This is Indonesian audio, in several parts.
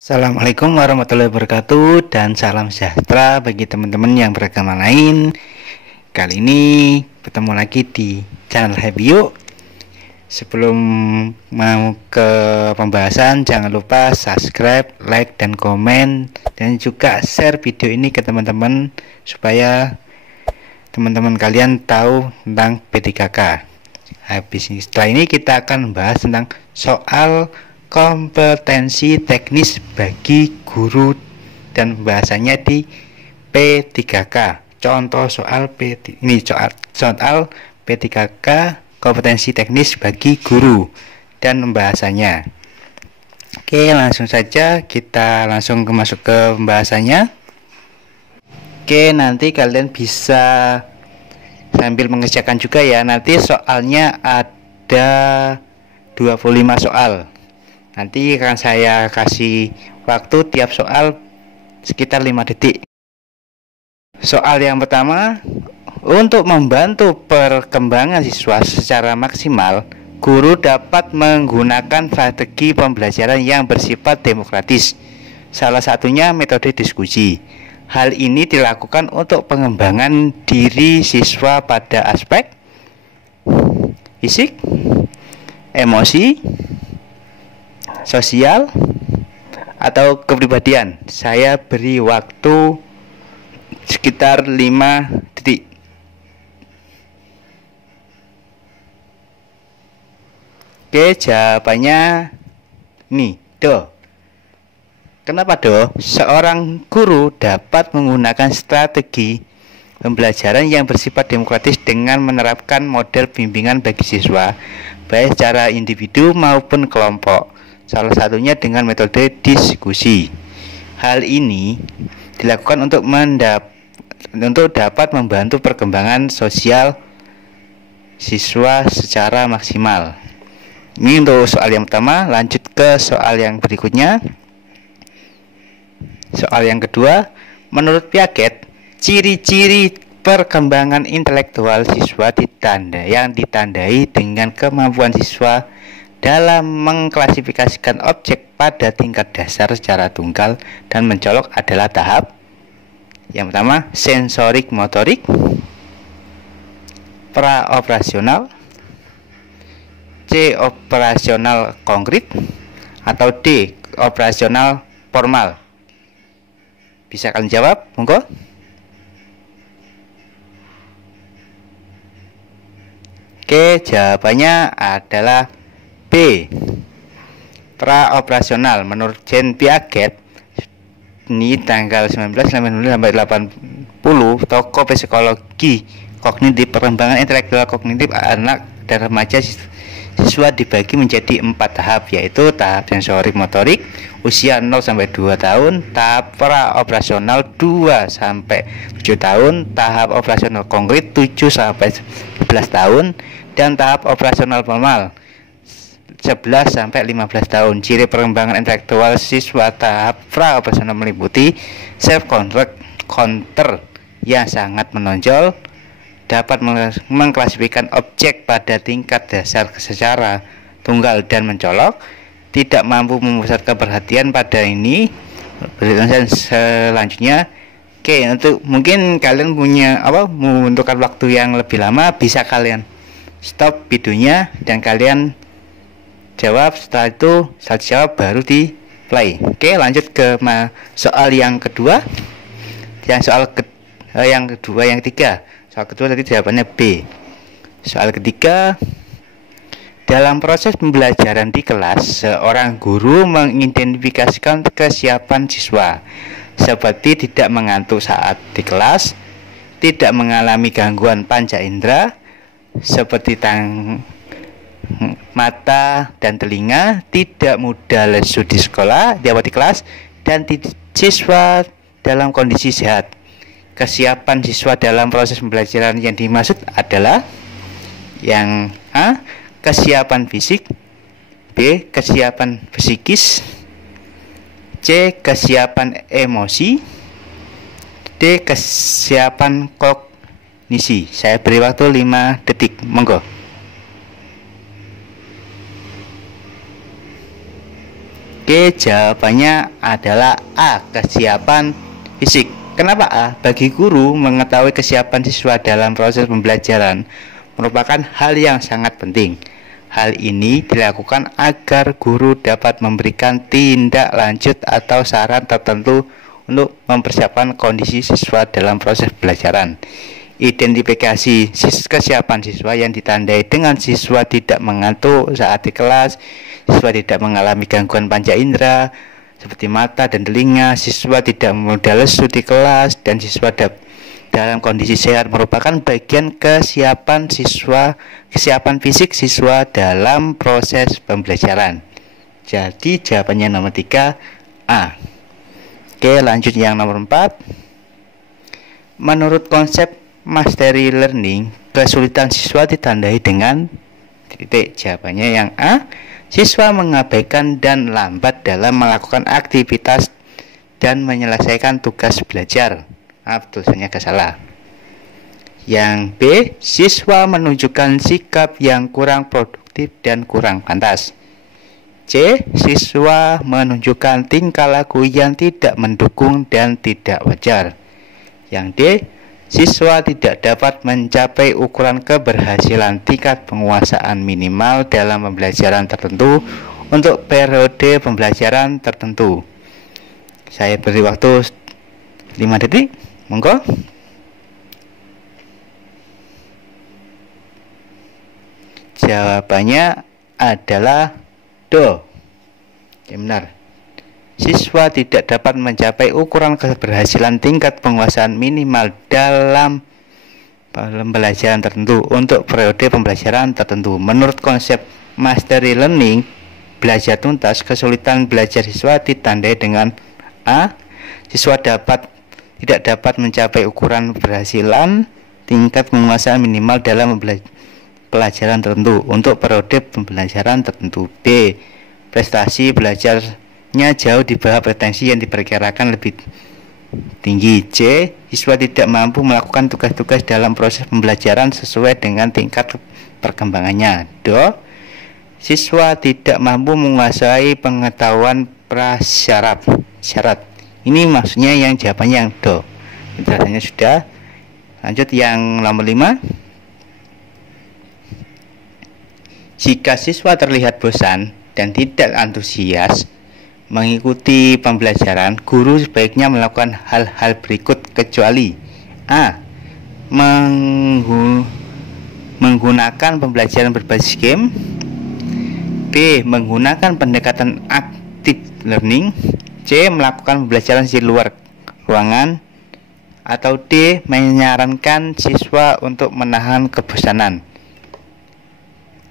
Assalamualaikum warahmatullahi wabarakatuh dan salam sejahtera bagi teman-teman yang beragama lain. Kali ini bertemu lagi di channel Happy Yuk. Sebelum mau ke pembahasan, jangan lupa subscribe, like, dan komen, dan juga share video ini ke teman-teman supaya teman-teman kalian tahu tentang P3K. Setelah ini kita akan membahas tentang soal kompetensi teknis bagi guru dan bahasanya di P3K. Contoh soal soal P3K kompetensi teknis bagi guru dan pembahasannya. Oke, langsung saja kita masuk ke pembahasannya. Oke, nanti kalian bisa sambil mengerjakan juga ya. Nanti soalnya ada 25 soal. Nanti akan saya kasih waktu tiap soal sekitar 5 detik. Soal yang pertama, untuk membantu perkembangan siswa secara maksimal, guru dapat menggunakan strategi pembelajaran yang bersifat demokratis. Salah satunya metode diskusi. Hal ini dilakukan untuk pengembangan diri siswa pada aspek fisik, emosi, sosial, atau kepribadian. Saya beri waktu sekitar 5 detik. Oke, jawabannya nih, do. Kenapa do? Seorang guru dapat menggunakan strategi pembelajaran yang bersifat demokratis dengan menerapkan model bimbingan bagi siswa, baik secara individu maupun kelompok. Salah satunya dengan metode diskusi. Hal ini dilakukan untuk dapat membantu perkembangan sosial siswa secara maksimal. Ini untuk soal yang pertama. Lanjut ke soal yang berikutnya. Soal yang kedua, menurut Piaget, ciri-ciri perkembangan intelektual siswa yang ditandai dengan kemampuan siswa dalam mengklasifikasikan objek pada tingkat dasar secara tunggal dan mencolok adalah tahap yang pertama, sensorik motorik, praoperasional, C. operasional konkret, atau D. operasional formal. Bisa kalian jawab, monggo. Oke, jawabannya adalah B. Praoperasional. Menurut Jean Piaget, ini tanggal 19 sampai 80, tokoh psikologi kognitif, perkembangan intelektual kognitif anak dan remaja siswa dibagi menjadi 4 tahap, yaitu tahap sensorik motorik usia 0 sampai 2 tahun, tahap praoperasional 2 sampai 7 tahun, tahap operasional konkret 7 sampai 11 tahun, dan tahap operasional formal 11 sampai 15 tahun. Ciri perkembangan intelektual siswa tahap praoperasional meliputi self counter yang sangat menonjol, dapat mengklasifikasikan objek pada tingkat dasar secara tunggal dan mencolok, tidak mampu memusatkan perhatian pada ini. Selanjutnya, oke, untuk mungkin kalian punya membutuhkan waktu yang lebih lama, bisa kalian stop videonya dan kalian jawab. Setelah itu saat jawab baru di play. Oke, lanjut ke soal yang kedua. Yang ketiga. Soal kedua tadi jawabannya B. Soal ketiga, dalam proses pembelajaran di kelas, seorang guru mengidentifikasikan kesiapan siswa seperti tidak mengantuk saat di kelas, tidak mengalami gangguan panca indera seperti mata dan telinga, tidak mudah lesu di kelas, dan siswa dalam kondisi sehat. Kesiapan siswa dalam proses pembelajaran yang dimaksud adalah yang A. Kesiapan fisik, B. Kesiapan psikis, C. Kesiapan emosi, D. Kesiapan kognisi. Saya beri waktu 5 detik, monggo. Oke, jawabannya adalah A, kesiapan fisik. Kenapa A? Bagi guru, mengetahui kesiapan siswa dalam proses pembelajaran merupakan hal yang sangat penting. Hal ini dilakukan agar guru dapat memberikan tindak lanjut atau saran tertentu untuk mempersiapkan kondisi siswa dalam proses pembelajaran. Identifikasi kesiapan siswa yang ditandai dengan siswa tidak mengantuk saat di kelas, siswa tidak mengalami gangguan panca indera seperti mata dan telinga, siswa tidak mudah lesu di kelas, dan siswa dalam kondisi sehat merupakan bagian kesiapan fisik siswa dalam proses pembelajaran. Jadi jawabannya nomor 3 A. Oke, lanjut yang nomor 4. Menurut konsep mastery learning, kesulitan siswa ditandai dengan titik. Jawabannya yang A, siswa mengabaikan dan lambat dalam melakukan aktivitas dan menyelesaikan tugas belajar. Tulisannya salah. Yang B, siswa menunjukkan sikap yang kurang produktif dan kurang pantas. C, siswa menunjukkan tingkah laku yang tidak mendukung dan tidak wajar. Yang D, siswa tidak dapat mencapai ukuran keberhasilan tingkat penguasaan minimal dalam pembelajaran tertentu untuk periode pembelajaran tertentu. Saya beri waktu 5 detik, monggo. Jawabannya adalah Do. Ya, benar. Siswa tidak dapat mencapai ukuran keberhasilan tingkat penguasaan minimal dalam pembelajaran tertentu untuk periode pembelajaran tertentu. Menurut konsep mastery learning, belajar tuntas, kesulitan belajar siswa ditandai dengan A, siswa tidak dapat mencapai ukuran keberhasilan tingkat penguasaan minimal dalam pelajaran tertentu untuk periode pembelajaran tertentu. B, prestasi belajarnya jauh di bawah pretensi yang diperkirakan lebih tinggi. C, siswa tidak mampu melakukan tugas-tugas dalam proses pembelajaran sesuai dengan tingkat perkembangannya. Do, siswa tidak mampu menguasai pengetahuan prasyarat. Ini maksudnya yang jawabannya yang Do. Penjelasannya sudah. Lanjut yang nomor 5. Jika siswa terlihat bosan dan tidak antusias mengikuti pembelajaran, guru sebaiknya melakukan hal-hal berikut kecuali A, menggunakan pembelajaran berbasis game. B, menggunakan pendekatan active learning. C, melakukan pembelajaran di luar ruangan. Atau D, menyarankan siswa untuk menahan kebosanan.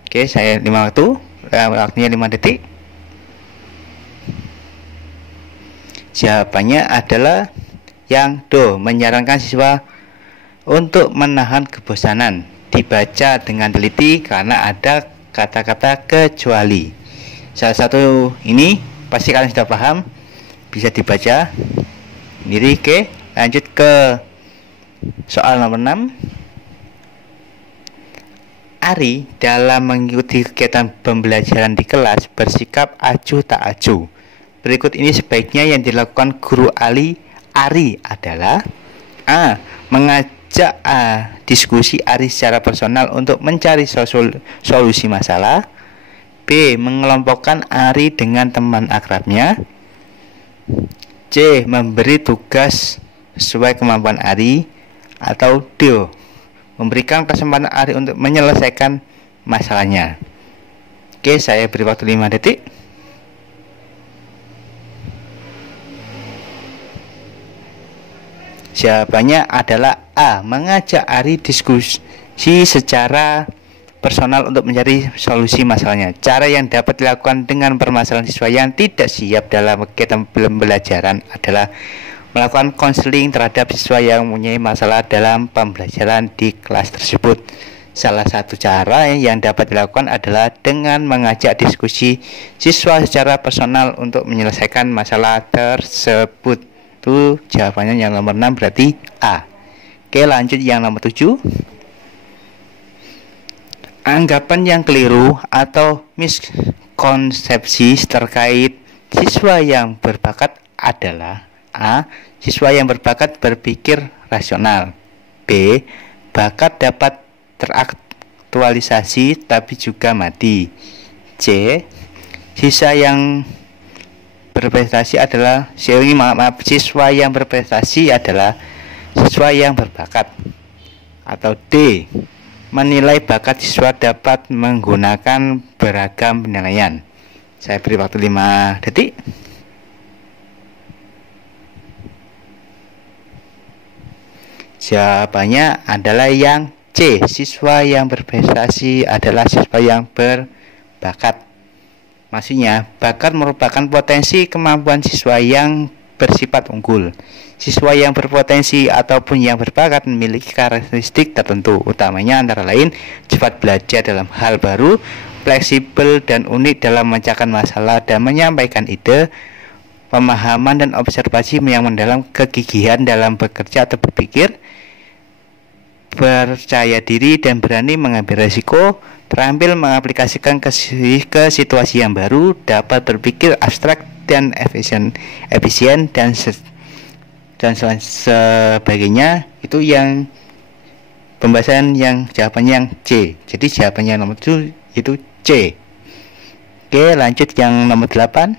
Oke, saya 5 waktunya 5 detik. Jawabannya adalah yang Do, menyarankan siswa untuk menahan kebosanan. Dibaca dengan teliti karena ada kata-kata kecuali. Salah satu ini pasti kalian sudah paham, bisa dibaca sendiri. Oke, lanjut ke soal nomor 6. Ari dalam mengikuti kegiatan pembelajaran di kelas bersikap acuh tak acuh. Berikut ini sebaiknya yang dilakukan guru Ari adalah A, mengajak diskusi Ari secara personal untuk mencari solusi masalah. B, mengelompokkan Ari dengan teman akrabnya. C, memberi tugas sesuai kemampuan Ari. Atau D, memberikan kesempatan Ari untuk menyelesaikan masalahnya. Oke, saya beri waktu 5 detik. Jawabannya adalah A, mengajak Ari diskusi secara personal untuk mencari solusi masalahnya. Cara yang dapat dilakukan dengan permasalahan siswa yang tidak siap dalam kegiatan pembelajaran adalah melakukan konseling terhadap siswa yang mempunyai masalah dalam pembelajaran di kelas tersebut. Salah satu cara yang dapat dilakukan adalah dengan mengajak diskusi siswa secara personal untuk menyelesaikan masalah tersebut. Itu jawabannya yang nomor 6, berarti A. Oke, lanjut yang nomor 7. Anggapan yang keliru atau miskonsepsi terkait Siswa yang berbakat adalah A. Siswa yang berbakat berpikir rasional. B. Bakat dapat teraktualisasi tapi juga mati. C. Siswa yang berprestasi adalah siswa yang berprestasi adalah siswa yang berbakat. Atau D. Menilai bakat siswa dapat menggunakan beragam penilaian. Saya beri waktu 5 detik. Jawabannya adalah yang C. Siswa yang berprestasi adalah siswa yang berbakat. Maksudnya, bakat merupakan potensi kemampuan siswa yang bersifat unggul. Siswa yang berpotensi ataupun yang berbakat memiliki karakteristik tertentu, utamanya antara lain cepat belajar dalam hal baru, fleksibel dan unik dalam memecahkan masalah dan menyampaikan ide, pemahaman dan observasi yang mendalam, kegigihan dalam bekerja atau berpikir, percaya diri dan berani mengambil risiko, terampil mengaplikasikan ke situasi yang baru, dapat berpikir abstrak dan efisien dan sebagainya. Itu yang pembahasan yang jawabannya yang C. Jadi jawabannya nomor 7 itu C. Oke, lanjut yang nomor 8.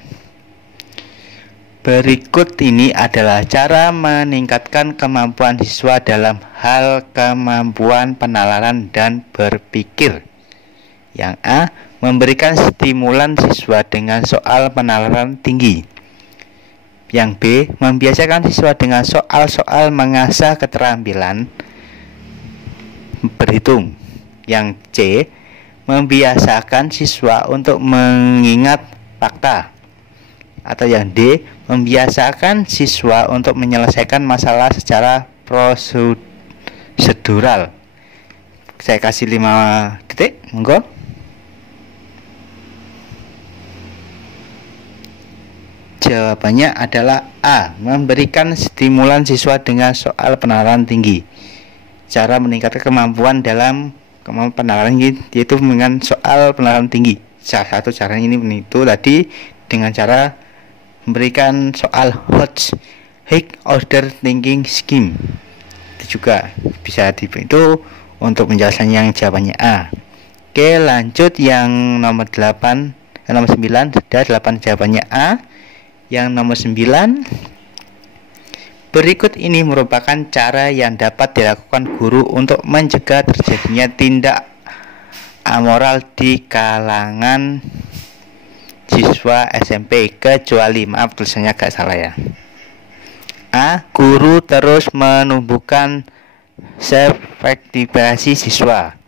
Berikut ini adalah cara meningkatkan kemampuan siswa dalam hal kemampuan penalaran dan berpikir. Yang A. Memberikan stimulan siswa dengan soal penalaran tinggi. Yang B. Membiasakan siswa dengan soal-soal mengasah keterampilan berhitung. Yang C. Membiasakan siswa untuk mengingat fakta. Atau yang D. Membiasakan siswa untuk menyelesaikan masalah secara prosedural. Saya kasih 5 detik, monggo. Jawabannya adalah A. Memberikan stimulan siswa dengan soal penalaran tinggi. Cara meningkatkan kemampuan dalam kemampuan penalaran tinggi yaitu dengan soal penalaran tinggi. Salah satu caranya ini itu tadi dengan cara memberikan soal high order thinking scheme. Itu juga bisa itu untuk penjelasan yang jawabannya A. Oke, lanjut yang nomor 8, nomor 9 sudah 8 jawabannya A. Yang nomor 9, berikut ini merupakan cara yang dapat dilakukan guru untuk mencegah terjadinya tindak amoral di kalangan siswa SMP, kecuali, maaf tulisannya agak salah ya. A. Guru terus menumbuhkan self-aktivasi siswa.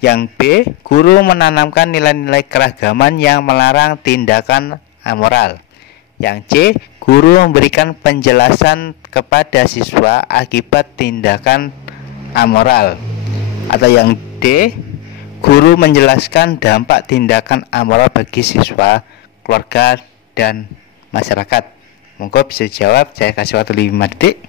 Yang B. Guru menanamkan nilai-nilai keragaman yang melarang tindakan amoral. Yang C. Guru memberikan penjelasan kepada siswa akibat tindakan amoral. Atau yang D. Guru menjelaskan dampak tindakan amoral bagi siswa, keluarga, dan masyarakat. Monggo bisa jawab, saya kasih waktu 5 detik.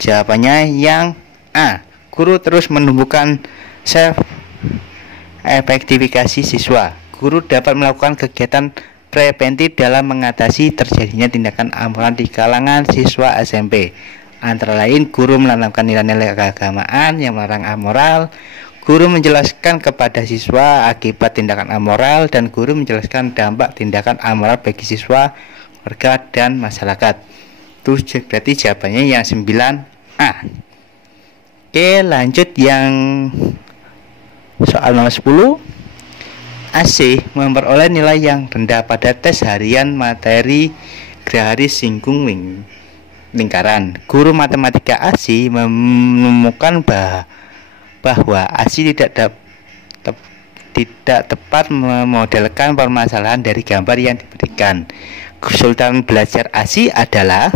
Jawabannya yang A. Guru terus menumbuhkan self-efektifikasi siswa. Guru dapat melakukan kegiatan preventif dalam mengatasi terjadinya tindakan amoral di kalangan siswa SMP. Antara lain, guru menanamkan nilai-nilai keagamaan yang melarang amoral, guru menjelaskan kepada siswa akibat tindakan amoral, dan guru menjelaskan dampak tindakan amoral bagi siswa, warga, dan masyarakat. Itu berarti jawabannya yang 9A. Oke, lanjut yang soal nomor 10. AC memperoleh nilai yang rendah pada tes harian materi garis singgung lingkaran. Guru matematika AC menemukan bahwa AC tidak tepat memodelkan permasalahan dari gambar yang diberikan. Kesulitan belajar AC adalah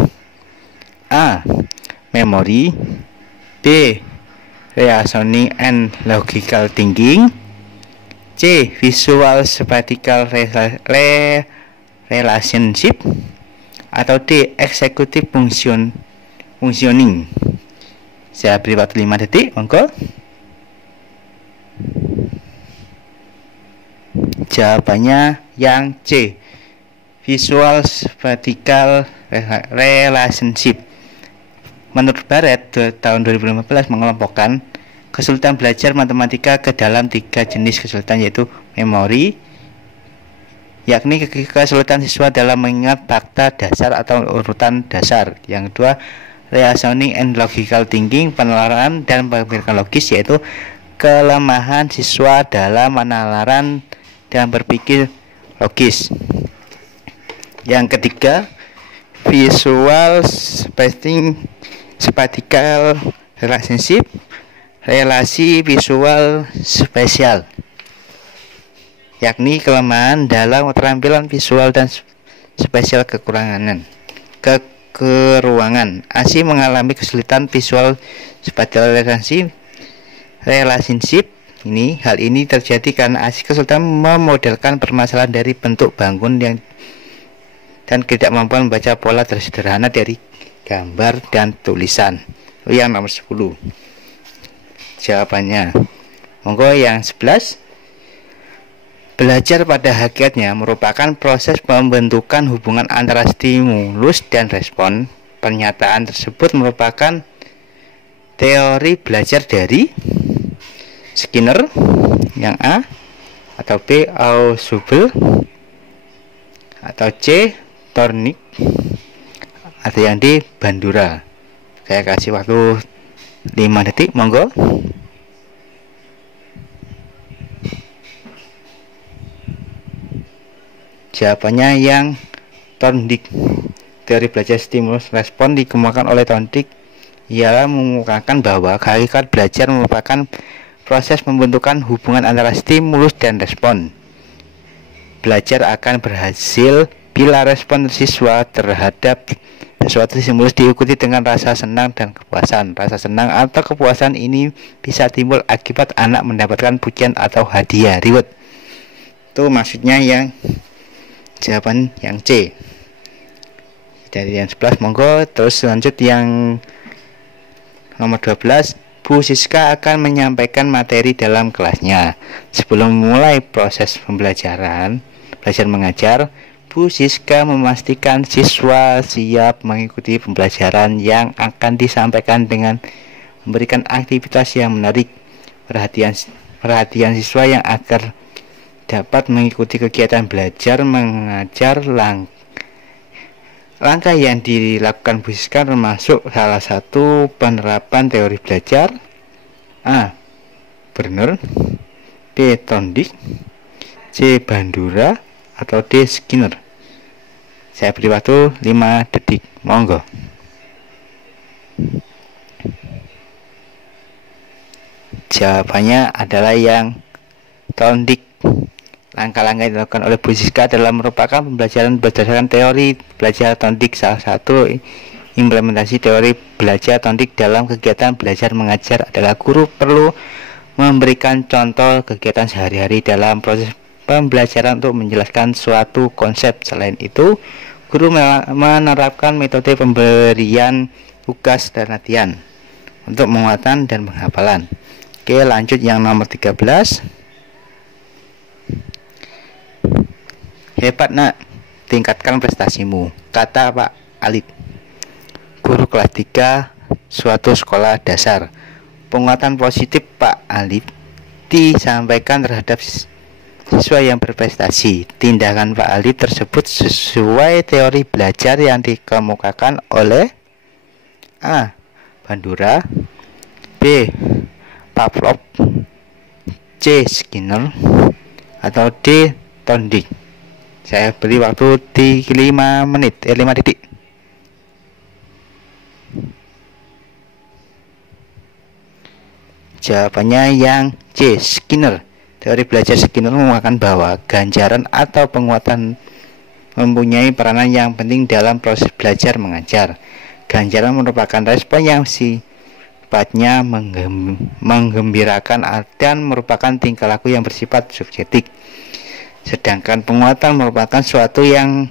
A. Memori, B. Reasoning and logical thinking, C. Visual spatial relationship, atau D. Executive functioning. Saya beri waktu 5 detik, monggo. Jawabannya yang C, visual spatial relationship. Menurut Barrett, tahun 2015 mengelompokkan kesulitan belajar matematika ke dalam 3 jenis kesulitan, yaitu memori, yakni kesulitan siswa dalam mengingat fakta dasar atau urutan dasar. Yang kedua, reasoning and logical thinking, penalaran dan pemikiran logis, yaitu kelemahan siswa dalam penalaran dan berpikir logis. Yang ketiga, visual spatial relationship, relasi visual spesial, yakni kelemahan dalam keterampilan visual dan spesial keruangan. ASI mengalami kesulitan visual spatial relationship. Hal ini terjadi karena ASI kesulitan memodelkan permasalahan dari bentuk bangun dan tidak mampu membaca pola sederhana dari gambar dan tulisan. Yang nomor 10 jawabannya. Monggo yang 11. Belajar pada hakikatnya merupakan proses pembentukan hubungan antara stimulus dan respon. Pernyataan tersebut merupakan teori belajar dari Skinner, yang A, atau B, Ausubel, atau C, Thorndike, atau yang D, Bandura. Saya kasih waktu 5 detik, monggo. Jawabannya yang Thorndike. Teori belajar stimulus respon dikembangkan oleh Thorndike ialah mengemukakan bahwa hakikat belajar merupakan proses pembentukan hubungan antara stimulus dan respon. Belajar akan berhasil bila respon siswa terhadap suatu stimulus diikuti dengan rasa senang dan kepuasan. Rasa senang atau kepuasan ini bisa timbul akibat anak mendapatkan pujian atau hadiah, reward. Itu maksudnya yang jawaban yang C. Dari yang 11 monggo. Terus lanjut yang nomor 12. Bu Siska akan menyampaikan materi dalam kelasnya. Sebelum memulai proses pembelajaran, belajar mengajar, Bu Siska memastikan siswa siap mengikuti pembelajaran yang akan disampaikan dengan memberikan aktivitas yang menarik perhatian siswa yang agar dapat mengikuti kegiatan belajar mengajar. Langkah yang dilakukan Bu Siska termasuk salah satu penerapan teori belajar: A. Berner, B. Thorndike, C. Bandura, atau D. Skinner. Saya beri waktu 5 detik, monggo. Jawabannya adalah yang Thorndike. Langkah-langkah yang dilakukan oleh Bu Siska adalah merupakan pembelajaran berdasarkan teori belajar Thorndike. Salah satu implementasi teori belajar Thorndike dalam kegiatan belajar mengajar adalah guru perlu memberikan contoh kegiatan sehari-hari dalam proses pembelajaran untuk menjelaskan suatu konsep. Selain itu, guru menerapkan metode pemberian tugas dan latihan untuk penguatan dan penghafalan. Oke, lanjut yang nomor 13. Hebat nak, tingkatkan prestasimu, kata Pak Alif, guru kelas 3 suatu sekolah dasar. Penguatan positif Pak Alif disampaikan terhadap siswa yang berprestasi. Tindakan Pak Alif tersebut sesuai teori belajar yang dikemukakan oleh A. Bandura, B. Pavlov, C. Skinner, atau D. Thorndike. Saya beri waktu 5 detik. Jawabannya yang C. Skinner. Teori belajar Skinner mengatakan bahwa ganjaran atau penguatan mempunyai peranan yang penting dalam proses belajar mengajar. Ganjaran merupakan respon yang sifatnya menggembirakan dan merupakan tingkah laku yang bersifat subjektif. Sedangkan penguatan merupakan suatu yang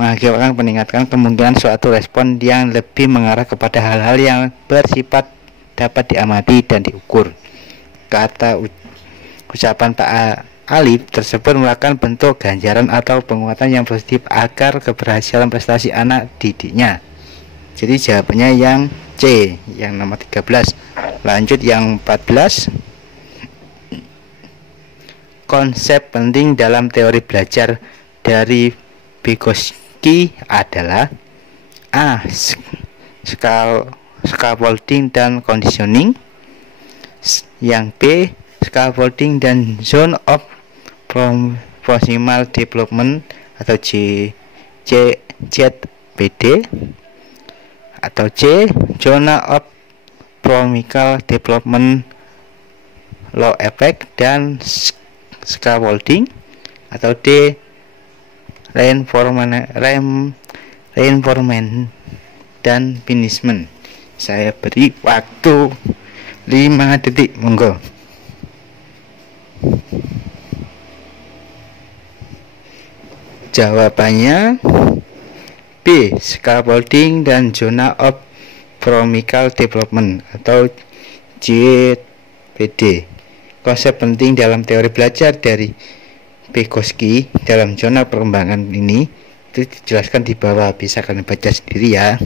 mengakibatkan peningkatan kemungkinan suatu respon yang lebih mengarah kepada hal-hal yang bersifat dapat diamati dan diukur. Kata ucapan Pak alif tersebut merupakan bentuk ganjaran atau penguatan yang positif agar keberhasilan prestasi anak didiknya. Jadi jawabannya yang C, yang nomor 13. Lanjut yang 14. Konsep penting dalam teori belajar dari Vygotsky adalah A. Scaffolding dan conditioning. Yang B. Scaffolding dan zone of proximal development atau ZPD. Atau C. Zona of proximal development low effect dan scaffolding. Atau D. reinforcement dan punishment. Saya beri waktu 5 detik, monggo. Jawabannya B. Scaffolding dan zona of proximal development atau ZPD. Konsep penting dalam teori belajar dari Vygotsky dalam zona perkembangan ini itu dijelaskan di bawah, bisa kalian baca sendiri ya.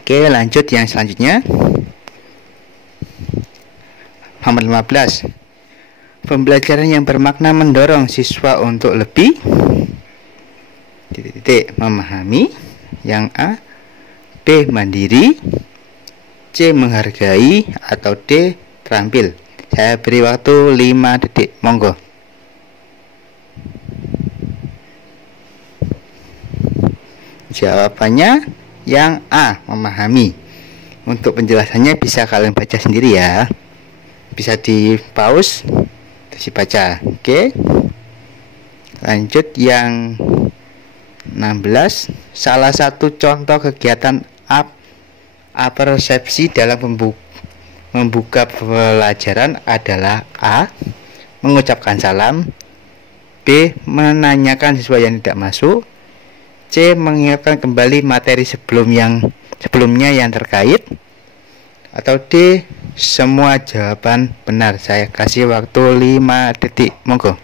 Oke, lanjut yang selanjutnya. Nomor 15. Pembelajaran yang bermakna mendorong siswa untuk lebih memahami. Yang A. B. Mandiri. C. Menghargai. Atau D. Terampil. Saya beri waktu 5 detik, monggo. Jawabannya yang A, memahami. Untuk penjelasannya bisa kalian baca sendiri ya. Bisa di pause terus dibaca. Oke. Lanjut yang 16. Salah satu contoh kegiatan apersepsi dalam membuka pelajaran adalah A. Mengucapkan salam. B. Menanyakan siswa yang tidak masuk. C. Mengingatkan kembali materi sebelumnya yang terkait. Atau D. Semua jawaban benar. Saya kasih waktu 5 detik, monggo.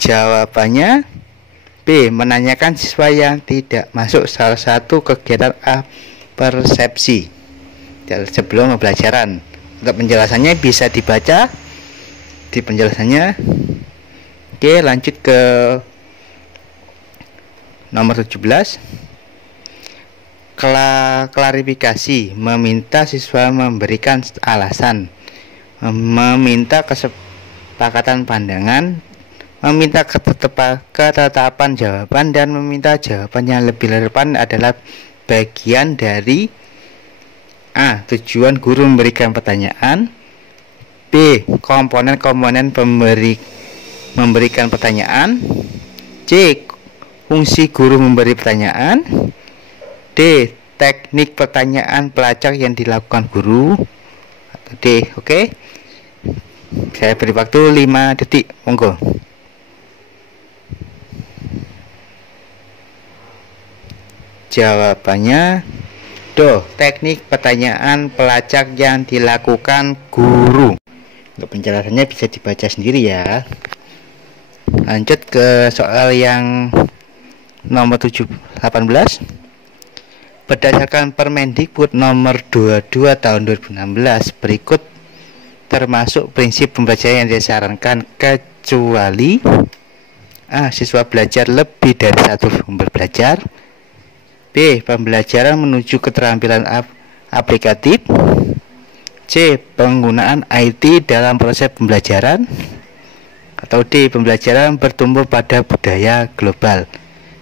Jawabannya B. Menanyakan siswa yang tidak masuk salah satu kegiatan persepsi sebelum pembelajaran. Untuk penjelasannya bisa dibaca di penjelasannya. Oke, lanjut ke nomor 17. Klarifikasi, meminta siswa memberikan alasan, meminta kesepakatan pandangan, meminta ketetapan jawaban, dan meminta jawaban yang lebih relevan adalah bagian dari A. Tujuan guru memberikan pertanyaan. B. Komponen-komponen memberikan pertanyaan. C. Fungsi guru memberi pertanyaan. D. Teknik pertanyaan pelacak yang dilakukan guru. Atau D. Oke. Saya beri waktu 5 detik, monggo. Jawabannya Do. Teknik pertanyaan pelacak yang dilakukan guru. Untuk penjelasannya bisa dibaca sendiri ya. Lanjut ke soal yang nomor 18. Berdasarkan Permendikbud nomor 22 tahun 2016 berikut termasuk prinsip pembelajaran yang disarankan kecuali A. Siswa belajar lebih dari satu sumber belajar. B. Pembelajaran menuju keterampilan aplikatif. C. Penggunaan IT dalam proses pembelajaran. Atau D. Pembelajaran bertumbuh pada budaya global.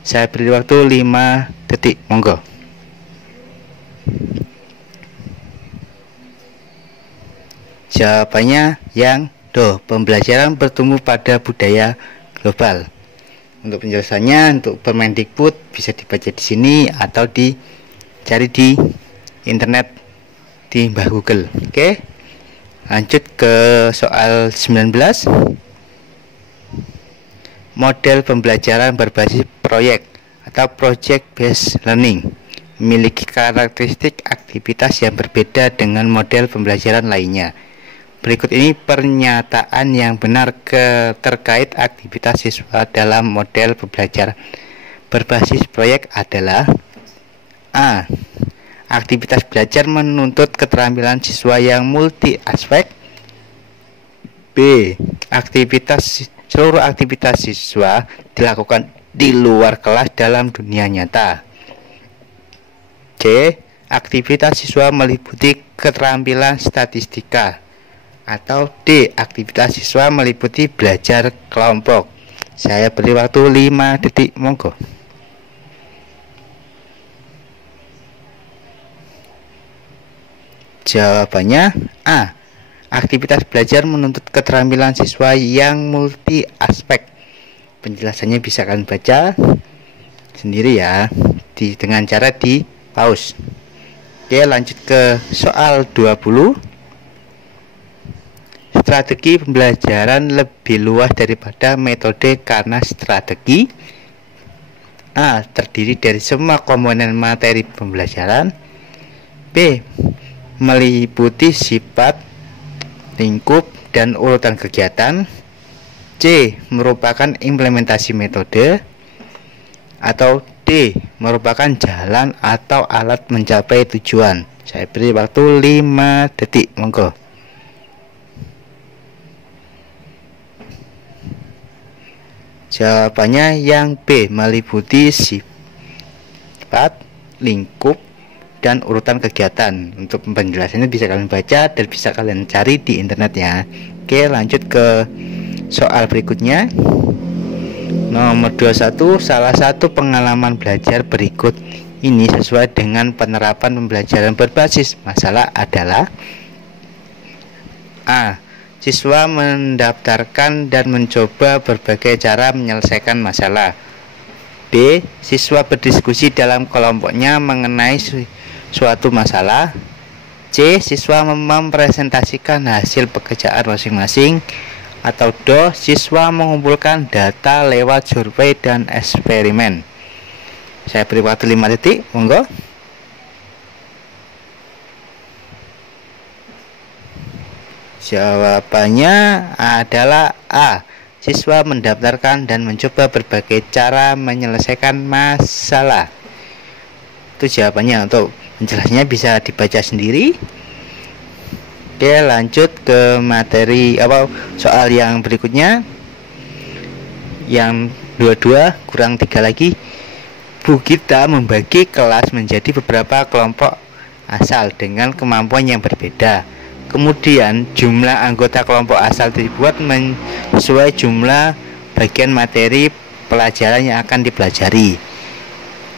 Saya beri waktu 5 detik, monggo. Jawabannya yang Do. Pembelajaran bertumbuh pada budaya global. Untuk penjelasannya, untuk Permendikbud bisa dibaca di sini atau dicari di internet di Mbah Google. Oke. Lanjut ke soal 19. Model pembelajaran berbasis proyek atau project based learning memiliki karakteristik aktivitas yang berbeda dengan model pembelajaran lainnya. Berikut ini pernyataan yang benar terkait aktivitas siswa dalam model pembelajaran berbasis proyek adalah: A. Aktivitas belajar menuntut keterampilan siswa yang multi aspek. B. Seluruh aktivitas siswa dilakukan di luar kelas dalam dunia nyata. C. Aktivitas siswa meliputi keterampilan statistika. Atau D. Aktivitas siswa meliputi belajar kelompok. Saya beri waktu 5 detik, monggo. Jawabannya A. Aktivitas belajar menuntut keterampilan siswa yang multi aspek. Penjelasannya bisa kalian baca sendiri ya, dengan cara di pause. Oke, lanjut ke soal 20. Strategi pembelajaran lebih luas daripada metode karena strategi A. Terdiri dari semua komponen materi pembelajaran. B. Meliputi sifat, lingkup, dan urutan kegiatan. C. Merupakan implementasi metode. Atau D. Merupakan jalan atau alat mencapai tujuan. Saya beri waktu 5 detik, monggo. Jawabannya yang B. Meliputi sifat, lingkup, dan urutan kegiatan. Untuk penjelasannya bisa kalian baca dan bisa kalian cari di internet ya. Oke, lanjut ke soal berikutnya. Nomor 21. Salah satu pengalaman belajar berikut ini sesuai dengan penerapan pembelajaran berbasis masalah adalah: A. Siswa mendaftarkan dan mencoba berbagai cara menyelesaikan masalah. B. Siswa berdiskusi dalam kelompoknya mengenai suatu masalah. C. Siswa mempresentasikan hasil pekerjaan masing-masing. Atau D. Siswa mengumpulkan data lewat survei dan eksperimen. Saya beri waktu 5 detik, monggo. Jawabannya adalah A. Siswa mendaftarkan dan mencoba berbagai cara menyelesaikan masalah. Itu jawabannya. Untuk penjelasannya bisa dibaca sendiri. Oke, lanjut ke materi soal yang berikutnya. Yang 22 kurang 3 lagi. Bu Gita membagi kelas menjadi beberapa kelompok asal dengan kemampuan yang berbeda. Kemudian jumlah anggota kelompok asal dibuat sesuai jumlah bagian materi pelajaran yang akan dipelajari.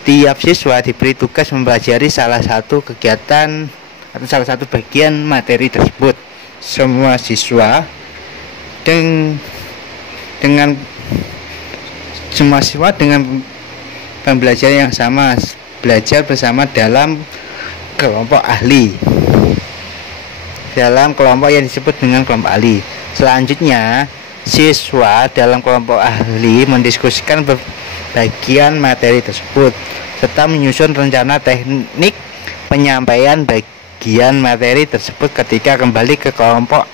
Tiap siswa diberi tugas mempelajari salah satu kegiatan atau salah satu bagian materi tersebut. Semua siswa dengan pembelajaran yang sama, belajar bersama dalam kelompok ahli, dalam kelompok yang disebut dengan kelompok ahli. Selanjutnya, siswa dalam kelompok ahli mendiskusikan bagian materi tersebut serta menyusun rencana teknik penyampaian bagian materi tersebut ketika kembali ke kelompok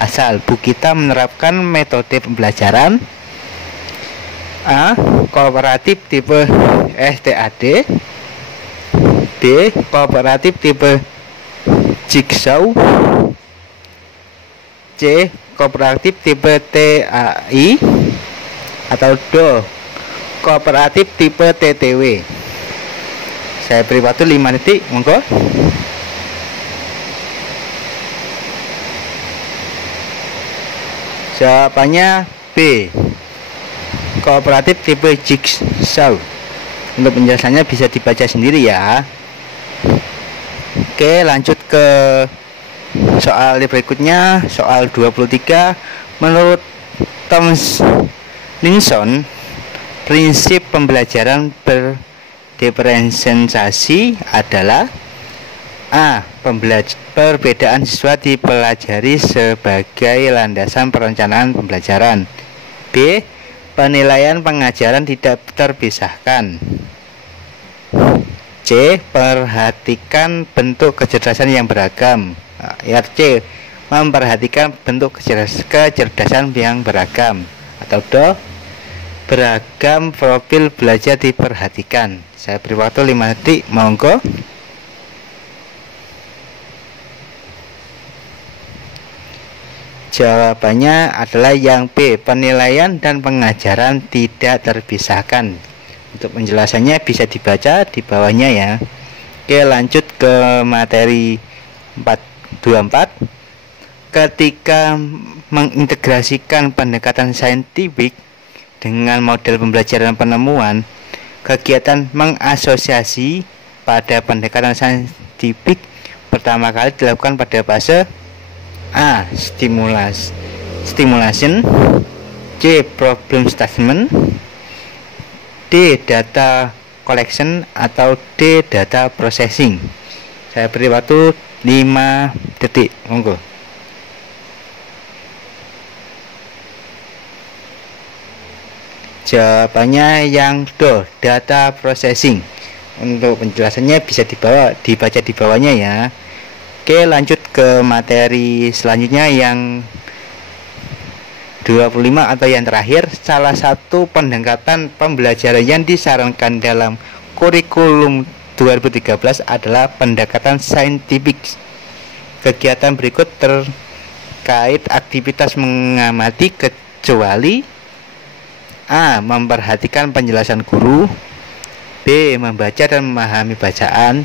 asal. Bu Gita menerapkan metode pembelajaran A. Kooperatif tipe STAD. B. Kooperatif tipe Jigsaw. C. Kooperatif tipe TAI. Atau D. Kooperatif tipe TTW. Saya beri waktu 5 detik, monggo. Jawabannya B. Kooperatif tipe Jigsaw. Untuk penjelasannya bisa dibaca sendiri ya. Oke, lanjut ke soal berikutnya, soal 23. Menurut Tomlinson, prinsip pembelajaran berdiferensiasi adalah: A. Perbedaan siswa dipelajari sebagai landasan perencanaan pembelajaran. B. Penilaian pengajaran tidak terpisahkan. C. C. Perhatikan bentuk kecerdasan yang beragam. Ya, C. Memperhatikan bentuk kecerdasan yang beragam. Atau D. Beragam profil belajar diperhatikan. Saya beri waktu 5 detik, monggo. Jawabannya adalah yang B. Penilaian dan pengajaran tidak terpisahkan. Untuk penjelasannya bisa dibaca di bawahnya ya. Oke, lanjut ke materi 424. Ketika mengintegrasikan pendekatan saintifik dengan model pembelajaran penemuan, kegiatan mengasosiasi pada pendekatan saintifik pertama kali dilakukan pada fase A. Stimulation, C. Problem statement, D. Data collection, atau D. Data processing. Saya beri waktu 5 detik, monggo. Jawabannya yang D. Data processing. Untuk penjelasannya bisa dibaca di bawahnya ya. Oke, lanjut ke materi selanjutnya yang 25 atau yang terakhir. Salah satu pendekatan pembelajaran yang disarankan dalam kurikulum 2013 adalah pendekatan saintifik. Kegiatan berikut terkait aktivitas mengamati kecuali A. Memperhatikan penjelasan guru, B. Membaca dan memahami bacaan,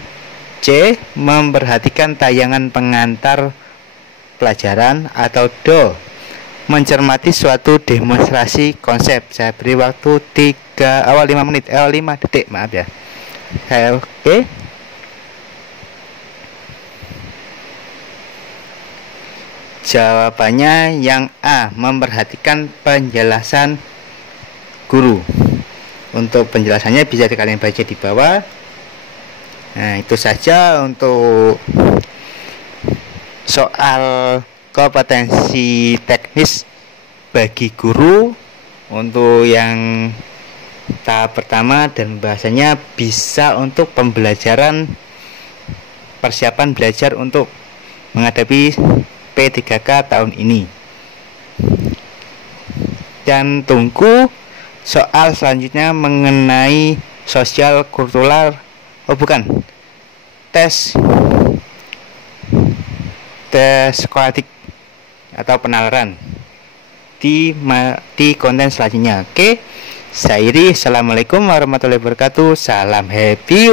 C. Memperhatikan tayangan pengantar pelajaran, atau D. Mencermati suatu demonstrasi konsep. Saya beri waktu 5 detik, maaf ya. Oke. Jawabannya yang A. Memperhatikan penjelasan guru. Untuk penjelasannya bisa kalian baca di bawah. Nah, itu saja untuk soal kompetensi teknis bagi guru untuk yang tahap pertama, dan bahasanya bisa untuk pembelajaran persiapan belajar untuk menghadapi P3K tahun ini. Dan tunggu soal selanjutnya mengenai sosial kultural, tes skolatik atau penalaran di konten selanjutnya. Oke, saya Iri, assalamualaikum warahmatullahi wabarakatuh, salam happy.